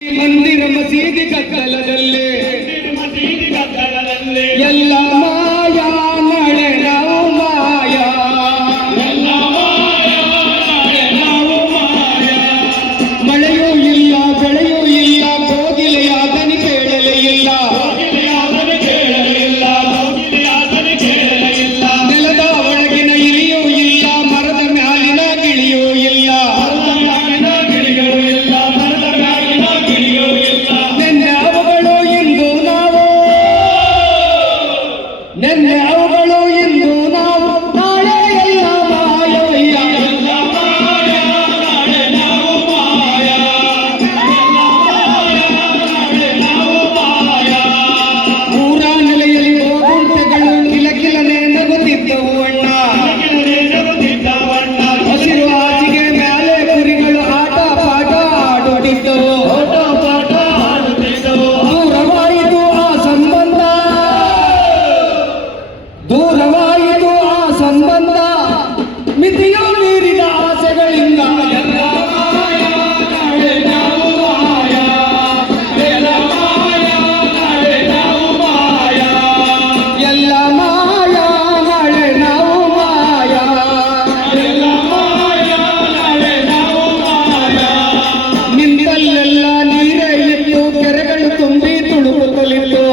ಮಂದಿರ ಮಸೀದಿ ಗದ್ದಲದಲ್ಲಿ ಎಲ್ಲ ಮಾಯಾ ನಾಳೆ ನಾವು ಮಾಯಾ ಮಳೆಯೂ ಇಲ್ಲ ಬೆಳೆಯೂ ಇಲ್ಲ ಕೋಗಿಲೆಯಾದನಿ ಕೇಳಲೇ ಇಲ್ಲ ನೆಲದ ಒಳಗಿನ ಇಲಿಯೂ ಇಲ್ಲ ಮರದ ಮ್ಯಾಲಿನ ಗಿಳಿಯೂ ಇಲ್ಲ ನೆನ್ನೆ ಅವುಗಳು ಇಂದು ನಾವು ನಾಳೆ ಎಲ್ಲ ಮಾಯಯ್ಯ ಊರ ನೆಲೆಯಲ್ಲಿ ಗೋಗುಂಟೆಗಳು ಕಿಲಕಿಲನೆ ನಗುತ್ತಿದ್ದವು ಅಣ್ಣ ಹಸಿರು ಹಾಸಿಗೆ ಮೇಲೆ ಕುರಿಗಳು ಆಟ ಪಾಠ ಆಡುತ್ತಿದ್ದವು ದೂರವಾಯಿತು ಆ ಸಂಬಂಧ ದೂರವಾಯಿತು ಆ ಸಂಬಂಧ ಮಿತಿಯು ಮೀರಿದ ಆಸೆಗಳಿಂದ ಎಲ್ಲ ಮಾಯಾ ನಾಳೆ ನಾವು ಮಾಯಾ ಎಲ್ಲ ಮಾಯಾ ನಾಳೆ ನಾವು ಮಾಯಾ ಎಲ್ಲ ಮಾಯಾ ನಾಳೆ ನಾವು ಮಾಯಾ ಎಲ್ಲ ಮಾಯಾ ನಾಳೆ ನಾವು ಮಾಯಾ ನಿಂತಲ್ಲೆಲ್ಲ ನೀರೇ ಇತ್ತು ಕೆರೆಗಳು ತುಂಬಿ ತುಳುಕುತ್ತಲಿತ್ತು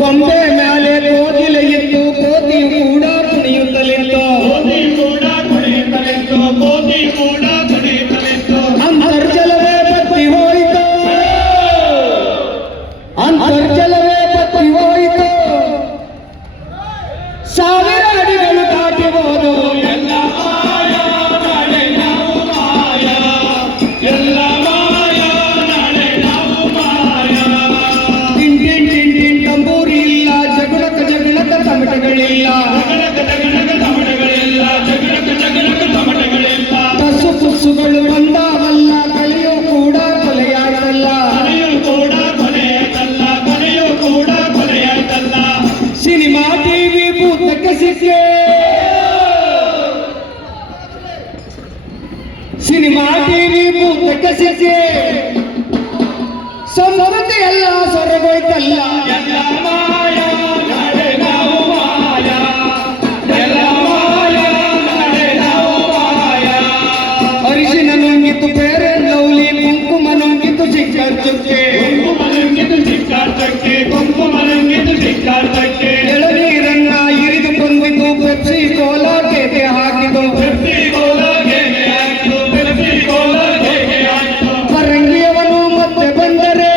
ಕೊಂಬೆ ಮೇಲೆ ಕೋಗಿಲೆ ಇತ್ತು ಕೋತಿಯು ಕೂಡ ಕುಣಿಯುತ್ತಲಿತ್ತು ಅಂತರ್ಜಲವೇ ಬತ್ತಿ ಹೋಯಿತು ಅಂತರ್ಜಲವೇ ಬತ್ತಿ ಹೋಯಿತು ಸಾವಿರ ಅಡಿಗಳು ದಾಟಿ ಹೋದು ಎಲ್ಲ ಮಾಯಾ ನಾಳೆ ನಾವು ಮಾಯಾ ಎಲ್ಲ ಮಾಯಾ ನಾಳೆ ನಾವು ಮಾಯಾ ಟಿಂಟಿನ್ ಟಿಂಟಿನ್ ತಂಬೂರಿ ಇಲ್ಲ ಜಗಳಕ ಜಗಳಕ ತಮಟೆಗಳಿಲ್ಲ ತಸು ಪುಸ್ಸುಗಳು ಬಂದಾವಲ್ಲ ಕಳೆಯೂ ಕೂಡ ಕೊಲೆಯಾಯ್ತಲ್ಲ ಸಿನಿಮಾ ಟಿವಿ ಭೂತಕ್ಕೆ ಸಿಕ್ಕೆ ಸಿನಿಮಾ ಟಿವಿ ಭೂತಕ್ಕೆ ಸಿಕ್ಕೆ ಸಂಸ್ಕೃತಿ ಎಲ್ಲ ಸೊರಗೋಯ್ತಲ್ಲ ಎಲ್ಲ ಮಾಯಾ ನಾಳೆ ನಾವು ಮಾಯಾ ಎಲ್ಲ ಮಾಯಾ ನಾಳೆ ನಾವು ಮಾಯಾ ಅರಿಶಿನ ನುಂಗಿತು ಬೇರೆ ಲೌಲಿ ಕುಂಕುಮ ನುಂಗಿತು ಚಿಕ್ಕರ್ ಚುಕ್ಕೆ ಎಳನೀರನ್ನ ಇರಿದು ಕೊಂದಿತು ಪೆಪ್ಸಿ ಕೋಲಾ ಕೇಕೆ ಹಾಕಿತು ಪರಂಗಿಯವನು ಮತ್ತೆ ಬಂದರೆ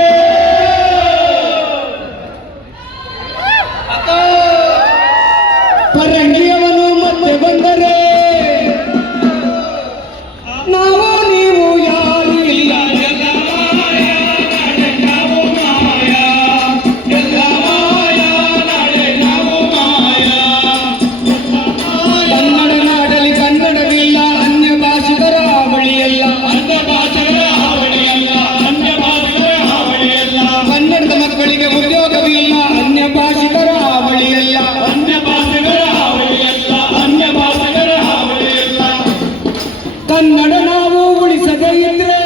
ಪರಂಗಿಯವನು ಮತ್ತೆ ಬಂದರೆ ನಾವು ನೀವು ಯಾರು ಇಲ್ಲ ಎಲ್ಲ ಮಾಯಾ ನಾಳೆ ನಾವು ಮಾಯಾ ಎಲ್ಲ ಮಾಯಾ ನಾಳೆ ನಾವು ಮಾಯಾ ಕನ್ನಡ ನಾಡಲಿ ಕನ್ನಡವಿಲ್ಲ ಅನ್ಯ ಭಾಷಿಕರ ಹಾವಳಿಯಲ್ಲ ಕನ್ನಡದ ಮಕ್ಕಳಿಗೆ ಉದ್ಯೋಗವಿಲ್ಲ ಅನ್ಯ ಭಾಷಿಕರ ಹಾವಳಿಯಲ್ಲ ಕನ್ನಡ ನಾವು ಉಳಿಸದೇ ಇದ್ರೆ